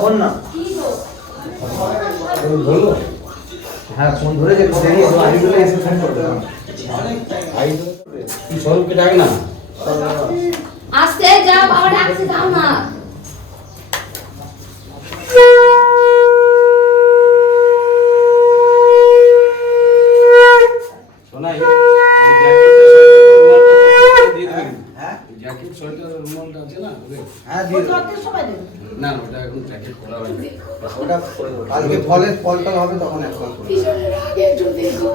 Phone না ধরো। হ্যাঁ ফোন ধরে যে স্বরূপকে ডাক না। আস্তে যাও, বাবা ডাকছে, যাও না। শোনাই জ্যাকেট সোয়েটার রুমালটা আছে না? হ্যাঁ দিয়ে না ওটা এখন জ্যাকেট করা হয়নি, ওটা কালকে ফলের ফলটা হবে তখন একবার করে। একটু দেখো,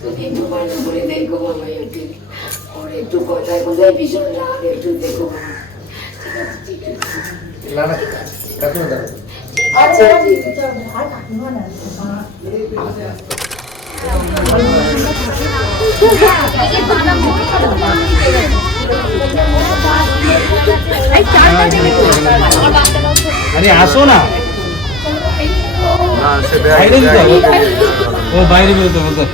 তুমি একটু ভালো করে দেখো বাবা, একটু ওর একটু কথায় কথায় ভীষণ রাগ, একটু দেখো। ঠিক আছে না না কাকুন দাও। আচ্ছা ঠিক আরে আসো না, বাইরে দিতে হবে। ও বাইরে বেরোতে বলতো।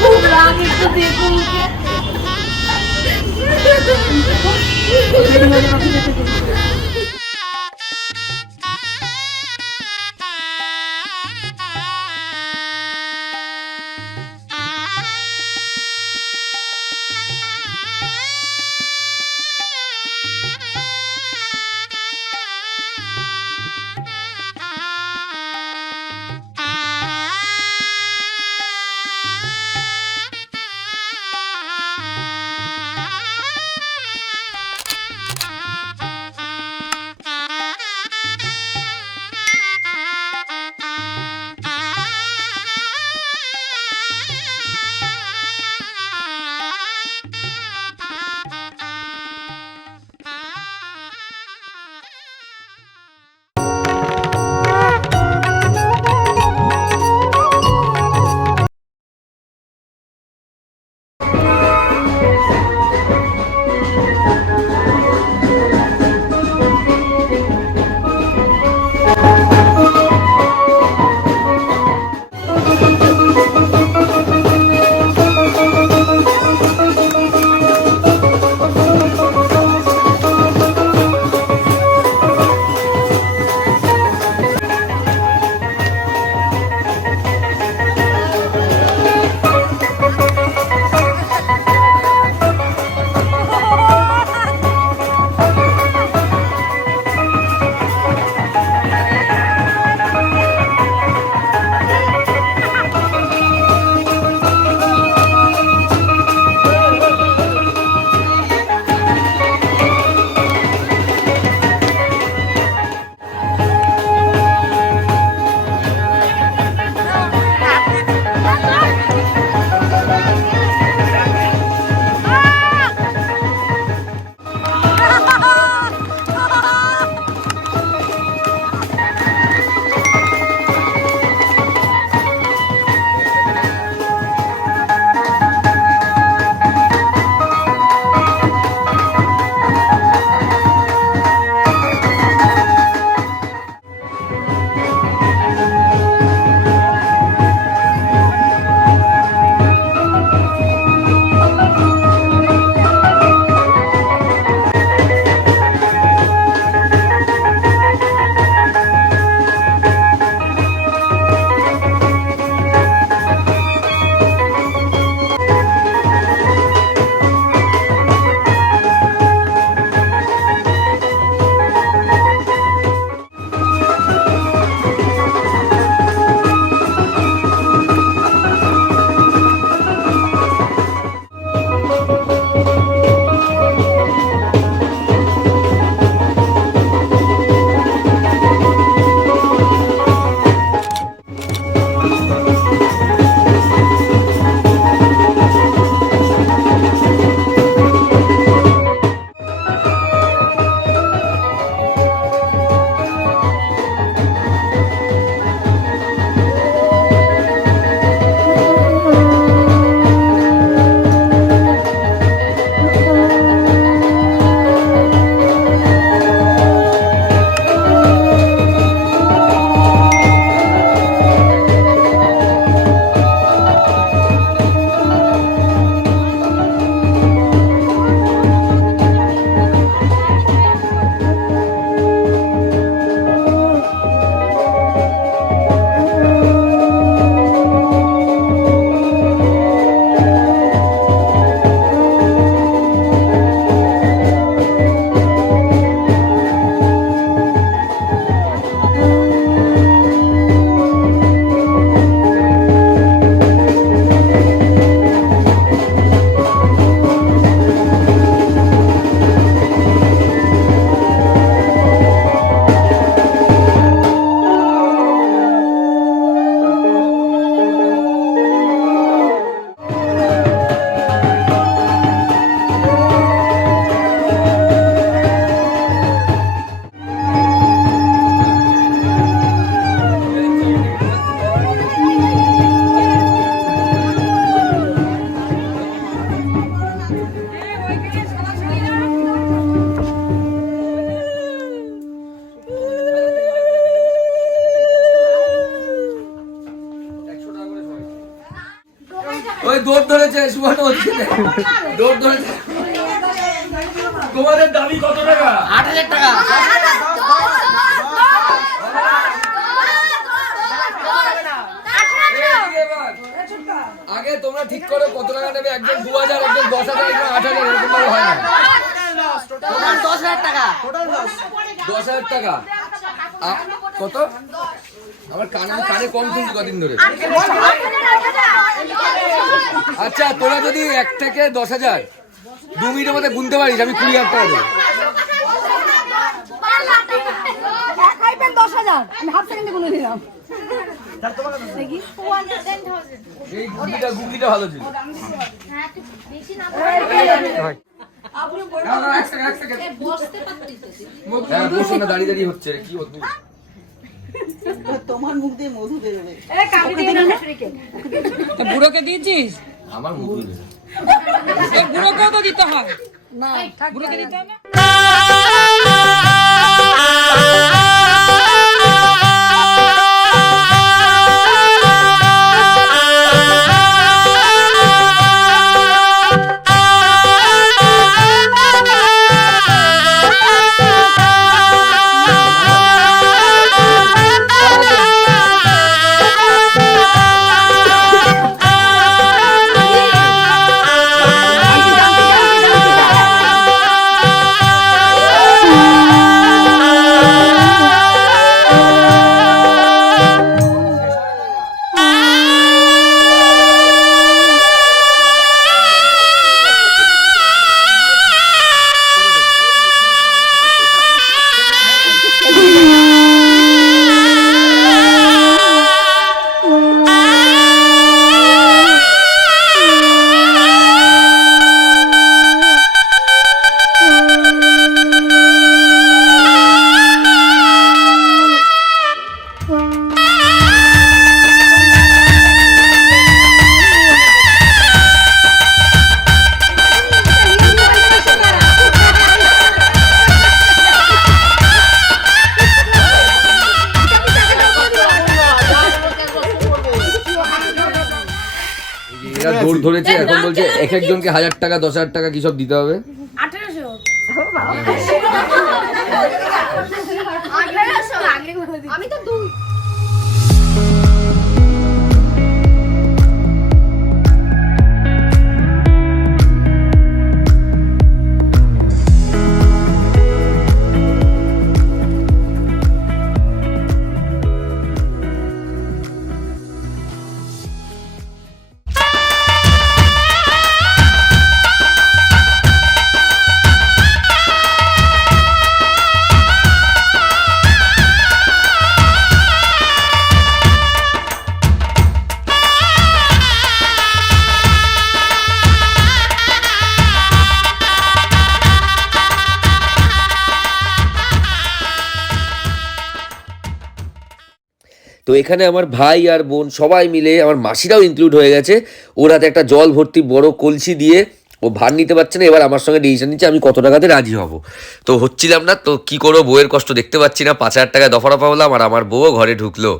খুব রাগ, একটু দেখো ওই দৌড় ধরেছে সুবর্ণ হচ্ছে দৌড় ধরেছে। তোমাদের দাবি কত টাকা? 8,000 টাকা। আগে তোমরা ঠিক করো কত টাকা নেবে, একজন 2,000, একজন 10,000, একজন 8,000, এরকম ভাবে হয় না। 10,000 টাকা। 10,000 টাকা কত? আমার কানে কম শুনছি কদিন ধরে। আচ্ছা তোরা যদি 1 থেকে 10,000 2 মিনিটের মধ্যে গুনতে পারিস, আমি 20,000 টাকা দেবো। আমি হাফ সেকেন্ডে গুনে দিলাম। এই গুগলিটা ভালো ছিল। দাঁড়িয়ে দাঁড়িয়ে হচ্ছে কি অদ্ভুত। তোমার মুখ দিয়ে মধু বেরোবে। বুড়োকে দিয়েছিস? আমার মুখ বুড়োকেও তো দিতে হয় না, বুড়োকে দিতে হয় না। দৌড় ধরেছে, এখন বলছে এক একজনকে 1,000 টাকা 10,000 টাকা কি সব দিতে হবে। 1800 আমি তো তো এখানে আমার ভাই আর বোন সবাই মিলে, আমার মাসিরাও ইনক্লুড হয়ে গেছে, ওর হাতে একটা জল ভর্তি বড় কলসি দিয়ে ও ভার নিতে পারছে না। এবার আমার সঙ্গে ডিসিশন নিচ্ছে আমি কত টাকাতে রাজি হব। তো হচ্ছিলাম না, তো কি করবো, বউয়ের কষ্ট দেখতে পাচ্ছি না। 5,000 টাকা দফা রফা হলাম আর আমার বউ ঘরে ঢুকলো।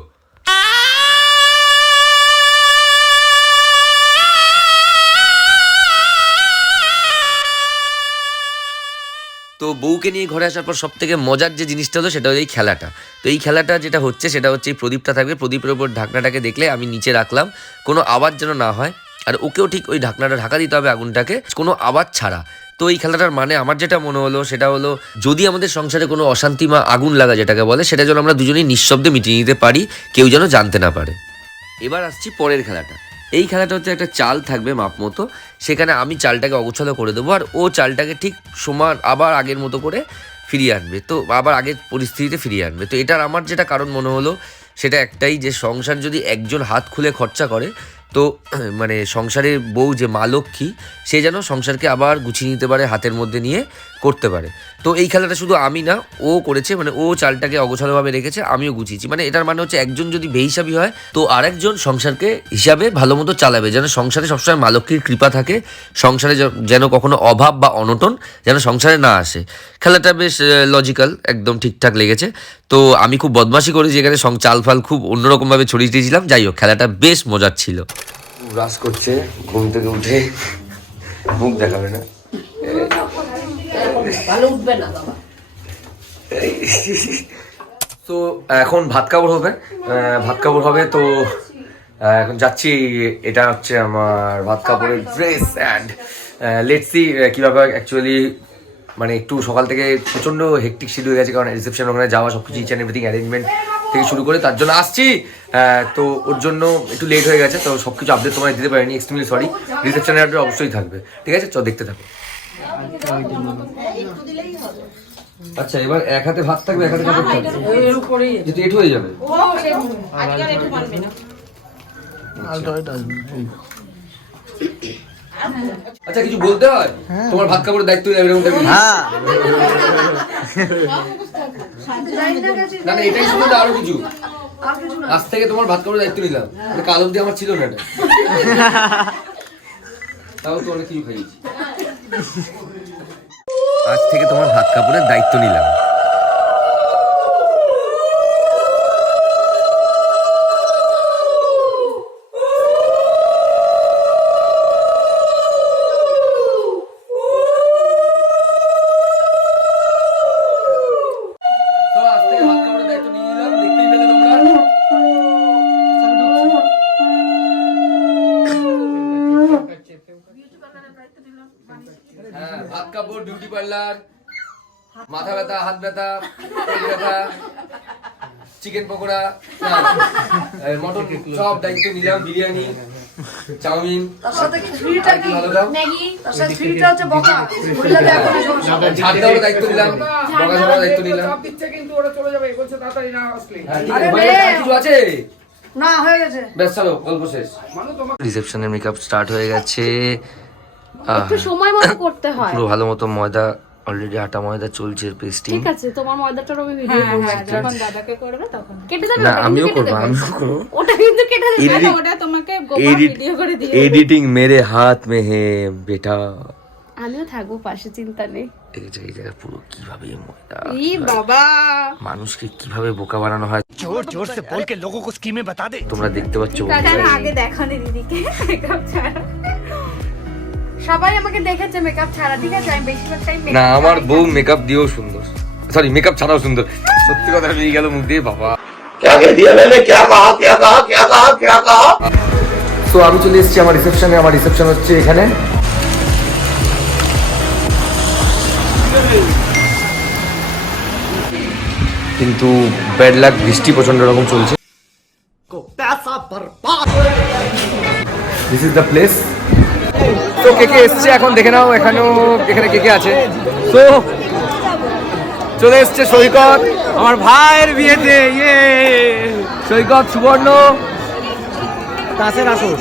তো বউকে নিয়ে ঘরে আসার পর সব থেকে মজার যে জিনিসটা হলো সেটা হলো এই খেলাটা। তো এই খেলাটা যেটা হচ্ছে সেটা হচ্ছে এই প্রদীপটা থাকবে, প্রদীপের ওপর ঢাকনাটাকে দেখলে আমি নিচে রাখলাম, কোনো আওয়াজ যেন না হয়, আর ওকেও ঠিক ওই ঢাকনাটা ঢাকা দিতে হবে আগুনটাকে, কোনো আওয়াজ ছাড়া। তো এই খেলাটার মানে আমার যেটা মনে হলো সেটা হলো, যদি আমাদের সংসারে কোনো অশান্তি বা আগুন লাগা যেটাকে বলে, সেটা যেন আমরা দুজনেই নিঃশব্দে মিটিয়ে নিতে পারি, কেউ যেন জানতে না পারে। এবার আসছি পরের খেলাটা। এই খেলাটা হচ্ছে একটা চাল থাকবে মাপ মতো, সেখানে আমি চালটাকে অগোছালো করে দেবো আর ও চালটাকে ঠিক সমান আবার আগের মতো করে ফিরিয়ে আনবে, তো আবার আগের পরিস্থিতিতে ফিরিয়ে আনবে। তো এটার আমার যেটা কারণ মনে হলো সেটা একটাই, যে সংসার যদি একজন হাত খুলে খরচা করে, তো মানে সংসারের বউ যে মা লক্ষ্মী, সে যেন সংসারকে আবার গুছিয়ে নিতে পারে, হাতের মধ্যে নিয়ে করতে পারে। তো এই খেলাটা শুধু আমি না, ও করেছে, মানে ও চালটাকে অগোছালোভাবে রেখেছে, আমিও গুছিয়েছি। মানে এটার মানে হচ্ছে একজন যদি বেহিসাবি হয়, তো আরেকজন সংসারকে হিসাবে ভালো মতো চালাবে, যেন সংসারে সবসময় মা লক্ষ্মীর কৃপা থাকে, সংসারে যেন কখনো অভাব বা অনটন যেন সংসারে না আসে। খেলাটা বেশ লজিক্যাল, একদম ঠিকঠাক লেগেছে। তো আমি খুব বদমাশি করেছি এখানে, চাল ফাল খুব অন্যরকমভাবে ছড়িয়ে দিয়েছিলাম। যাই হোক, খেলাটা বেশ মজার ছিল। ব্রাশ করছে ঘুম থেকে উঠে, মুখ দেখাবে না। ভালো উঠবে না বাবা। তো এখন ভাত কাপড় হবে, তো এখন যাচ্ছি। এটা হচ্ছে আমার ভাত কাপড়ের ড্রেস অ্যান্ড লেটস সি কীভাবে অ্যাকচুয়ালি, মানে একটু সকাল থেকে প্রচণ্ড হেকটিক শিডিউল হয়ে গেছে, কারণ রিসেপশন ওখানে যাওয়া সব কিছু ইচ অ্যান্ড এভরিথিং অ্যারেঞ্জমেন্ট থেকে শুরু করে তার জন্য আসছি। তো ওর জন্য একটু লেট হয়ে গেছে, তো সব কিছু আপডেট তোমায় দিতে পারিনি, এক্সট্রিমলি সরি। রিসেপশনের আপডেট অবশ্যই থাকবে, ঠিক আছে? চল দেখতে থাকো। আচ্ছা, এবার এক হাতে ভাত থাকবে, এক হাতে কাপড় থাকবে, যেহেতু এটু হয়ে যাবে। আচ্ছা, কিছু বলতে হয়? তোমার ভাত কাপড়ের দায়িত্ব এরকম টাইপের? হ্যাঁ না না, এটাই শুনে আরো কিছু। আজ থেকে তোমার ভাত কাপড়ের দায়িত্ব নিলাম, কাল অব্দি আমার ছিল না এটা। তাও তো অনেক কিছু খাইয়েছি। আজ থেকে তোমার ভাত কাপড়ের দায়িত্ব নিলাম। ভাত কাপড়, বিউটি পার্লার, মাথা ব্যথা, হাত ব্যথা, পেট ব্যথা, চিকেন পকোড়া, মটন, সব দায়িত্ব নিলাম। বিরিয়ানি, চাউমিন, ঝাড় দেওয়ার দায়িত্ব নিলাম, বকা ঝাড়ার দায়িত্ব নিলাম। কিছু আছে না, হয়ে গেছে। ব্যাস, চলো গল্প শেষ। রিসেপশনের মেকআপ স্টার্ট হয়ে গেছে। একটু সময় মতো করতে হয়। পুরো ভালো মতো ময়দা, অলরেডি আটা ময়দা চলছে পেস্টিং। ঠিক আছে, তোমার ময়দাটার আমি ভিডিও করছি, যখন দাদাকে করবে তখন কেটে দেবে। না, আমিও করব, আমিও করব। ওটা কিন্তু কেটে দেবে, ওটা তোমাকে গোপন ভিডিও করে দিও। এডিটিং মেরে হাত মে হে বেটা। আমিও থাকবো পাশে, চিন্তা নেই। এই জায়গা পুরো কিভাবে ময়দা, ই বাবা, মানুষকে কিভাবে বোকা বানানো হয়। जोर जोर से बोल के लोगों को स्कीमें बता दे। তোমরা দেখতে পাচ্ছ। কারণ আগে দেখানি দিদিকে মেকআপ ছাড়া। সবাই আমাকে দেখেছে মেকআপ ছাড়া, ঠিক আছে? আমি বেশিরভাগ টাইম না, আমার বউ মেকআপ দিয়েও সুন্দর, সরি মেকআপ ছাড়াও সুন্দর। সত্যি কথা বেরিয়ে গেল মুখ দিয়ে, বাবা তো আমি চলে এসেছি আমার রিসেপশনে। আমার রিসেপশন হচ্ছে এখানে। কিন্তু ব্যাড লাক, বৃষ্টি প্রচন্ড রকম চলছে। This is the place. তো কে কে এসছে এখন দেখে নাও, এখানে কে কে আছে। তো চলে এসছে সৈকত, আমার ভাইয়ের বিয়েতে। সৈকত, সুবর্ণ, তাসের আসর।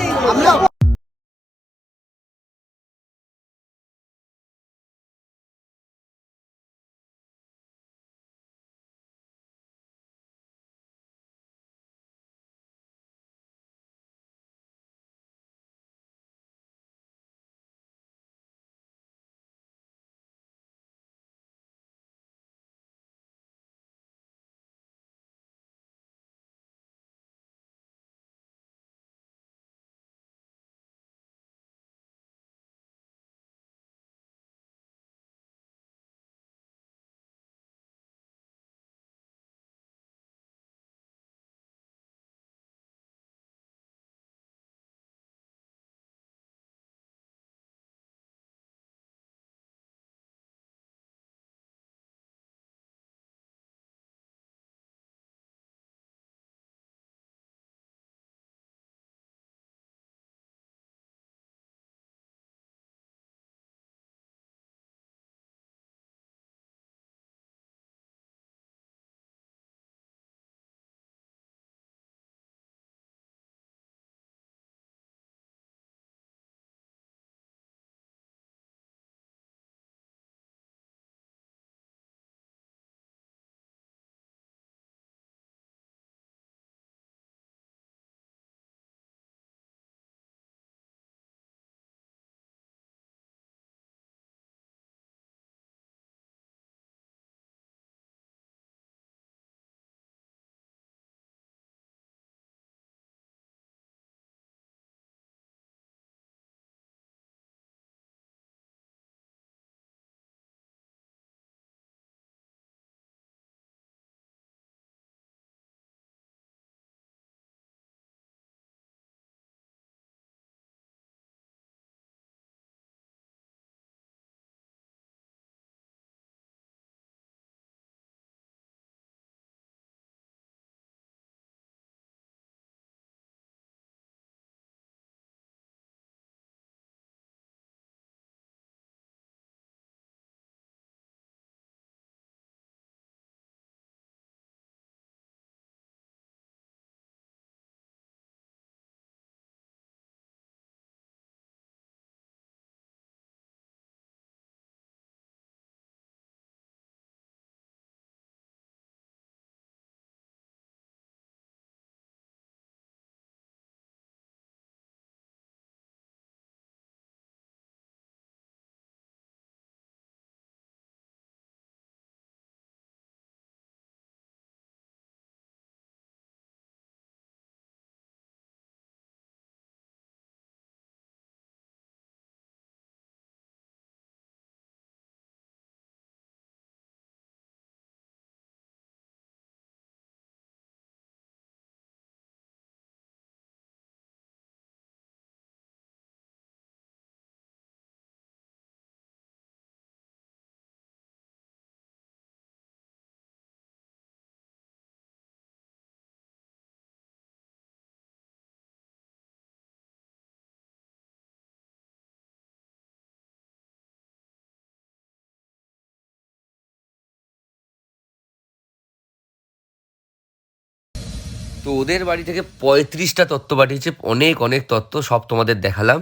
তো ওদের বাড়ি থেকে 35টা তত্ত্ব পাঠিয়েছে, অনেক অনেক তত্ত্ব, সব তোমাদের দেখালাম।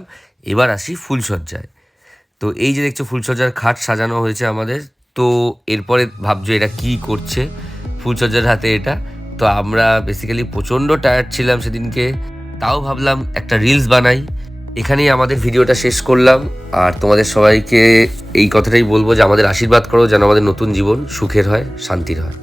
এবার আসি ফুলসজ্জায়। তো এই যে দেখছো ফুলসজ্জার খাট সাজানো হয়েছে আমাদের। তো এরপরে ভাবছো এটা কি করছে ফুলসজ্জার হাতে এটা। তো আমরা বেসিক্যালি প্রচণ্ড টায়ার্ড ছিলাম সেদিনকে, তাও ভাবলাম একটা রিলস বানাই। এখানেই আমাদের ভিডিওটা শেষ করলাম। আর তোমাদের সবাইকে এই কথাটাই বলবো যে আমাদের আশীর্বাদ করো যেন আমাদের নতুন জীবন সুখের হয়, শান্তির হয়।